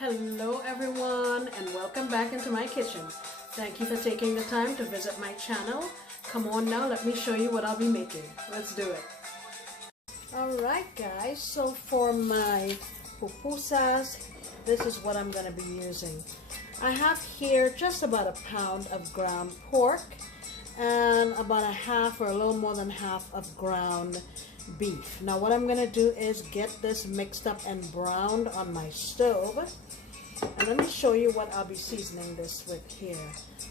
Hello everyone and welcome back into my kitchen. Thank you for taking the time to visit my channel. Come on now, let me show you what I'll be making. Let's do it. Alright guys, so for my pupusas, this is what I'm going to be using. I have here just about a pound of ground pork and about a half or a little more than half of ground beef. Now what I'm going to do is get this mixed up and browned on my stove. And let me show you what I'll be seasoning this with here.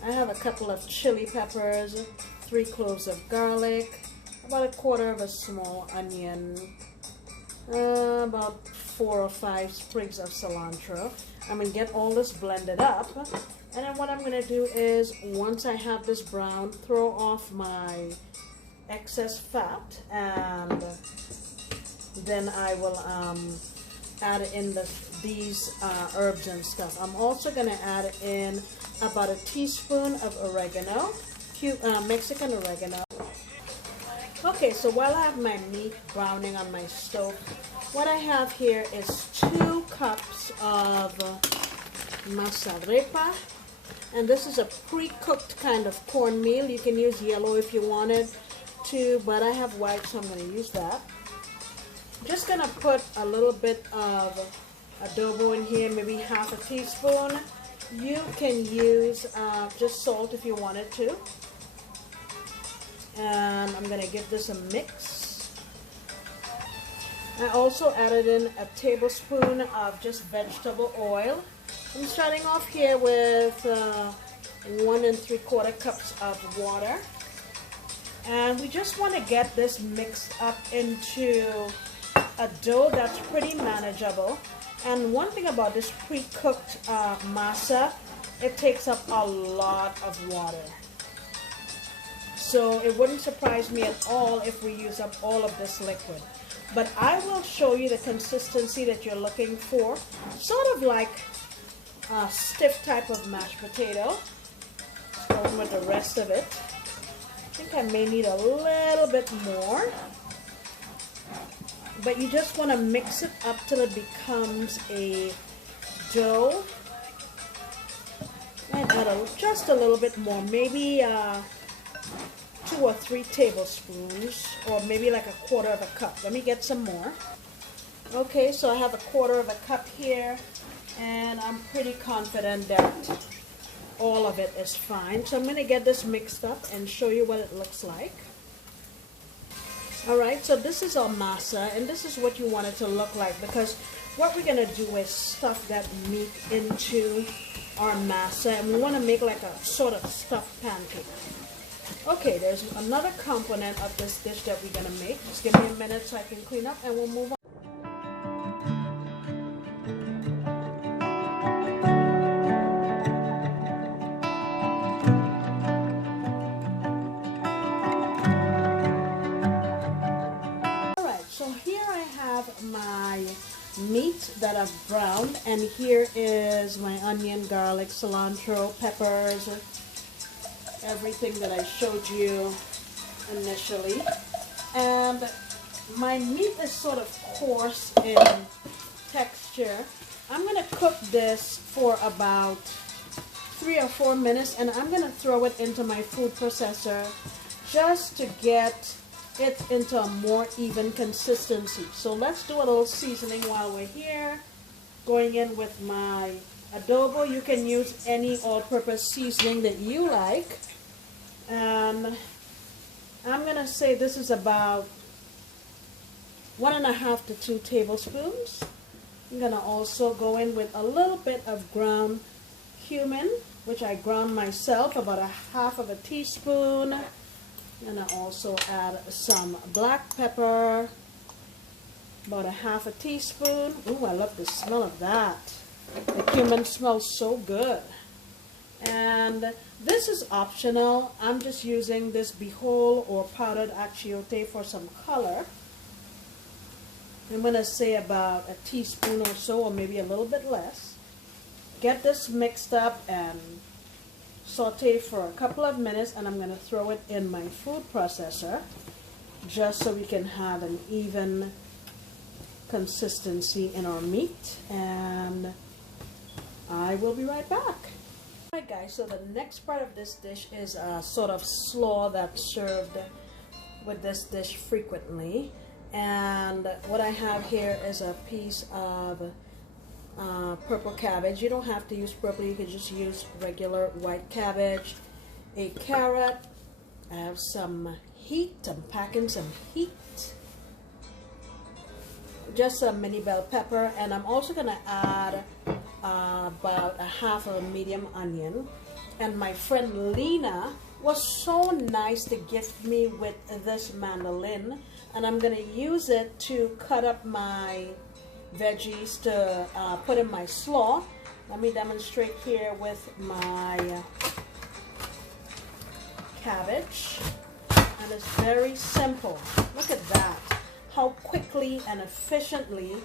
I have a couple of chili peppers, 3 cloves of garlic, about a quarter of a small onion, about 4 or 5 sprigs of cilantro. I'm going to get all this blended up. And then what I'm going to do is, once I have this brown, throw off my excess fat, and then I will add in these herbs and stuff. I'm also going to add in about a teaspoon of oregano, Mexican oregano. Okay, so while I have my meat browning on my stove, what I have here is 2 cups of masa arepa, and this is a pre-cooked kind of cornmeal. You can use yellow if you wanted to, but I have white, so I'm going to use that. I'm just going to put a little bit of adobo in here, maybe half a teaspoon. You can use just salt if you wanted to. And I'm going to give this a mix. I also added in a tablespoon of just vegetable oil. I'm starting off here with 1 3/4 cups of water. And we just want to get this mixed up into a dough that's pretty manageable. And one thing about this pre-cooked masa, it takes up a lot of water. So it wouldn't surprise me at all if we use up all of this liquid. But I will show you the consistency that you're looking for. Sort of like a stiff type of mashed potato. Going with the rest of it. I think I may need a little bit more. But you just want to mix it up till it becomes a dough. And add just a little bit more, maybe 2 or 3 tablespoons, or maybe like a quarter of a cup. Let me get some more. Okay, so I have a quarter of a cup here, and I'm pretty confident that all of it is fine. So I'm going to get this mixed up and show you what it looks like. Alright, so this is our masa, and this is what you want it to look like, because what we're going to do is stuff that meat into our masa, and we want to make like a sort of stuffed pancake. Okay, there's another component of this dish that we're going to make. Just give me a minute so I can clean up and we'll move on. My meat that I've browned, and here is my onion, garlic, cilantro, peppers, everything that I showed you initially. And my meat is sort of coarse in texture. I'm going to cook this for about 3 or 4 minutes, and I'm going to throw it into my food processor just to get it into a more even consistency. So let's do a little seasoning while we're here. Going in with my adobo. You can use any all-purpose seasoning that you like. And I'm going to say this is about 1.5 to 2 tablespoons. I'm going to also go in with a little bit of ground cumin, which I ground myself, about 1/2 teaspoon. And I also add some black pepper, about 1/2 teaspoon. Ooh, I love the smell of that. The cumin smells so good. And this is optional. I'm just using this bijol or powdered achiote for some color. I'm going to say about 1 teaspoon or so, or maybe a little bit less. Get this mixed up and saute for a couple of minutes, and I'm going to throw it in my food processor just so we can have an even consistency in our meat. And will be right back. Alright guys, so the next part of this dish is a sort of slaw that's served with this dish frequently. And what I have here is a piece of purple cabbage. You don't have to use purple, you can just use regular white cabbage. A carrot. I have some heat. I'm packing some heat. Just a mini bell pepper, and I'm also going to add about a half of a medium onion. And my friend Lena was so nice to gift me with this mandolin, and I'm going to use it to cut up my veggies to put in my slaw. Let me demonstrate here with my cabbage, and it's very simple. Look at that, how quickly and efficiently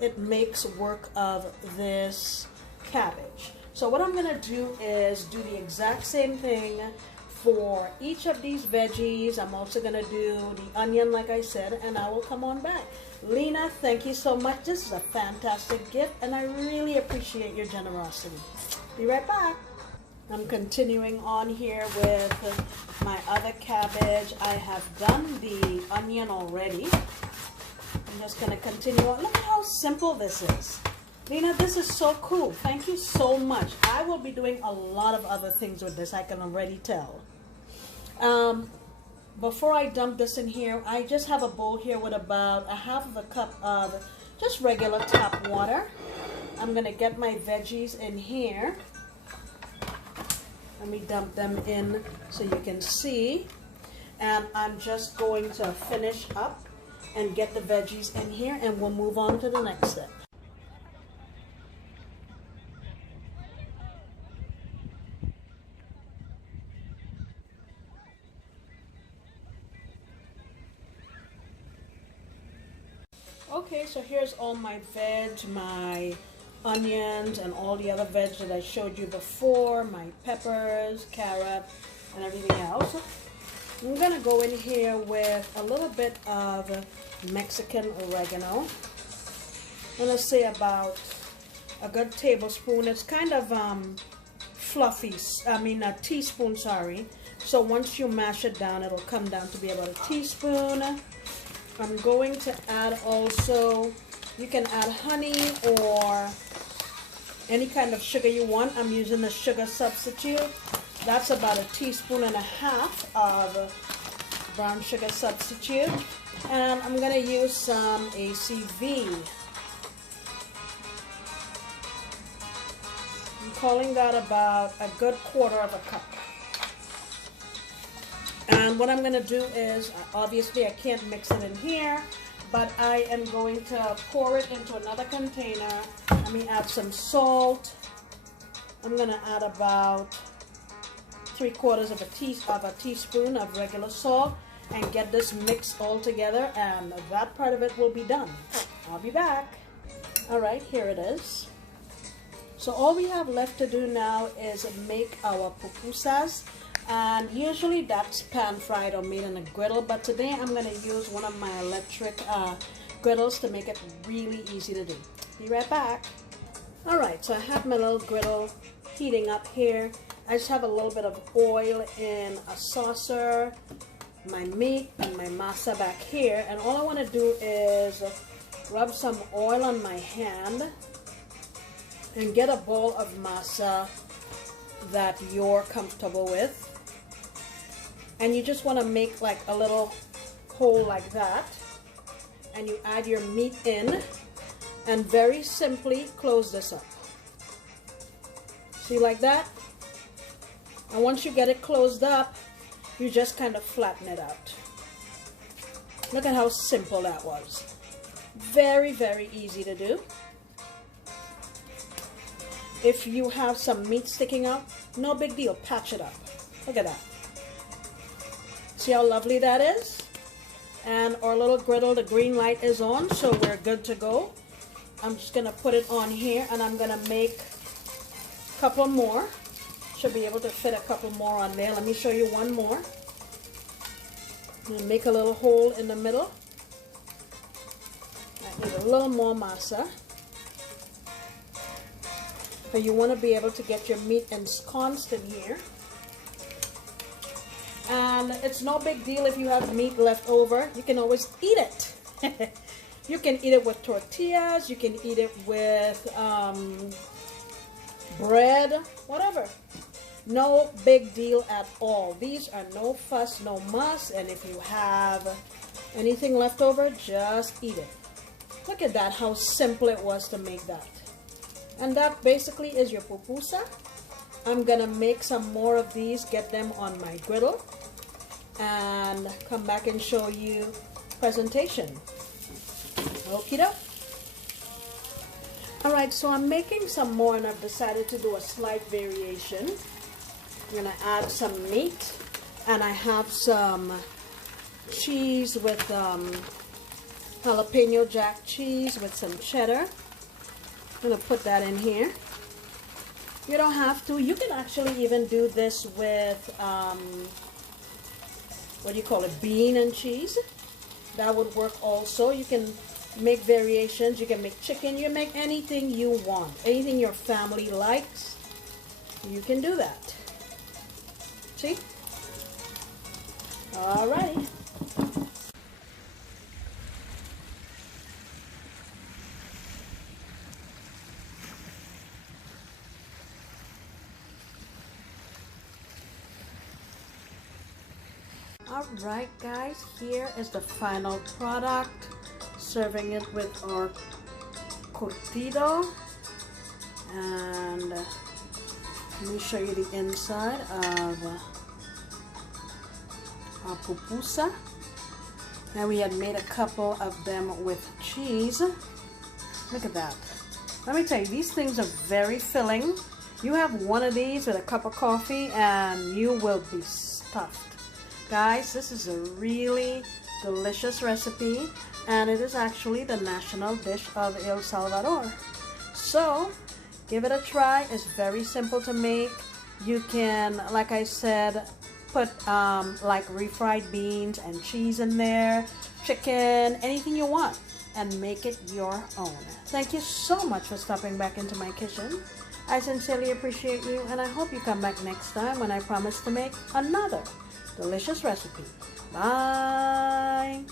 it makes work of this cabbage. So what I'm gonna do is do the exact same thing for each of these veggies. I'm also gonna do the onion like I said, and I will come on back. Lena, thank you so much. This is a fantastic gift and I really appreciate your generosity. Be right back. I'm continuing on here with my other cabbage. I have done the onion already. I'm just going to continue on. Look at how simple this is. Lena, this is so cool. Thank you so much. I will be doing a lot of other things with this, I can already tell. Before I dump this in here, I just have a bowl here with about a half of a cup of just regular tap water. I'm going to get my veggies in here. Let me dump them in so you can see. And I'm just going to finish up and get the veggies in here, and we'll move on to the next step. Okay, so here's all my veg, my onions and all the other veg that I showed you before, my peppers, carrot, and everything else. I'm going to go in here with a little bit of Mexican oregano. I'm going to say about a good tablespoon. It's kind of fluffy, a teaspoon, sorry. So once you mash it down, it'll come down to be about a teaspoon. I'm going to add also, you can add honey or any kind of sugar you want. I'm using the sugar substitute. That's about a teaspoon and a half of brown sugar substitute. And I'm going to use some ACV. I'm calling that about a good quarter of a cup. And what I'm going to do is, obviously I can't mix it in here, but I am going to pour it into another container. Let me add some salt. I'm going to add about 3/4 of a teaspoon of regular salt and get this mixed all together, and that part of it will be done. I'll be back. Alright, here it is. So all we have left to do now is make our pupusas. And usually that's pan fried or made in a griddle, but today I'm going to use one of my electric griddles to make it really easy to do. Be right back. Alright, so I have my little griddle heating up here. I just have a little bit of oil in a saucer, my meat and my masa back here, and all I want to do is rub some oil on my hand and get a bowl of masa that you're comfortable with. And you just want to make like a little hole like that, and you add your meat in and very simply close this up. See, like that? And once you get it closed up, you just kind of flatten it out. Look at how simple that was. Very, very easy to do. If you have some meat sticking out, no big deal, patch it up. Look at that. See how lovely that is? And our little griddle, the green light is on, so we're good to go. I'm just going to put it on here, and I'm going to make a couple more. Should be able to fit a couple more on there. Let me show you one more. I'm going to make a little hole in the middle. I need a little more masa. So you want to be able to get your meat ensconced in here. And it's no big deal if you have meat left over. You can always eat it. You can eat it with tortillas. You can eat it with bread, whatever. No big deal at all. These are no fuss, no muss. And if you have anything left over, just eat it. Look at that, how simple it was to make that. And that basically is your pupusa. I'm gonna make some more of these, get them on my griddle, and come back and show you presentation. Okie doke. Alright, so I'm making some more and I've decided to do a slight variation. I'm gonna add some meat, and I have some cheese with jalapeno jack cheese with some cheddar. I'm gonna put that in here. You don't have to. You can actually even do this with what do you call it, bean and cheese. That would work also. You can make variations. You can make chicken. You can make anything you want, anything your family likes. You can do that. See? Alrighty. Alright guys, here is the final product. Serving it with our curtido. And let me show you the inside of our pupusa. And we had made a couple of them with cheese. Look at that. Let me tell you, these things are very filling. You have one of these with a cup of coffee and you will be stuffed. Guys, this is a really delicious recipe, and it is actually the national dish of El Salvador. So give it a try. It's very simple to make. You can, like I said, put like refried beans and cheese in there, chicken, anything you want, and make it your own. Thank you so much for stopping back into my kitchen. I sincerely appreciate you, and I hope you come back next time when I promise to make another delicious recipe. Bye.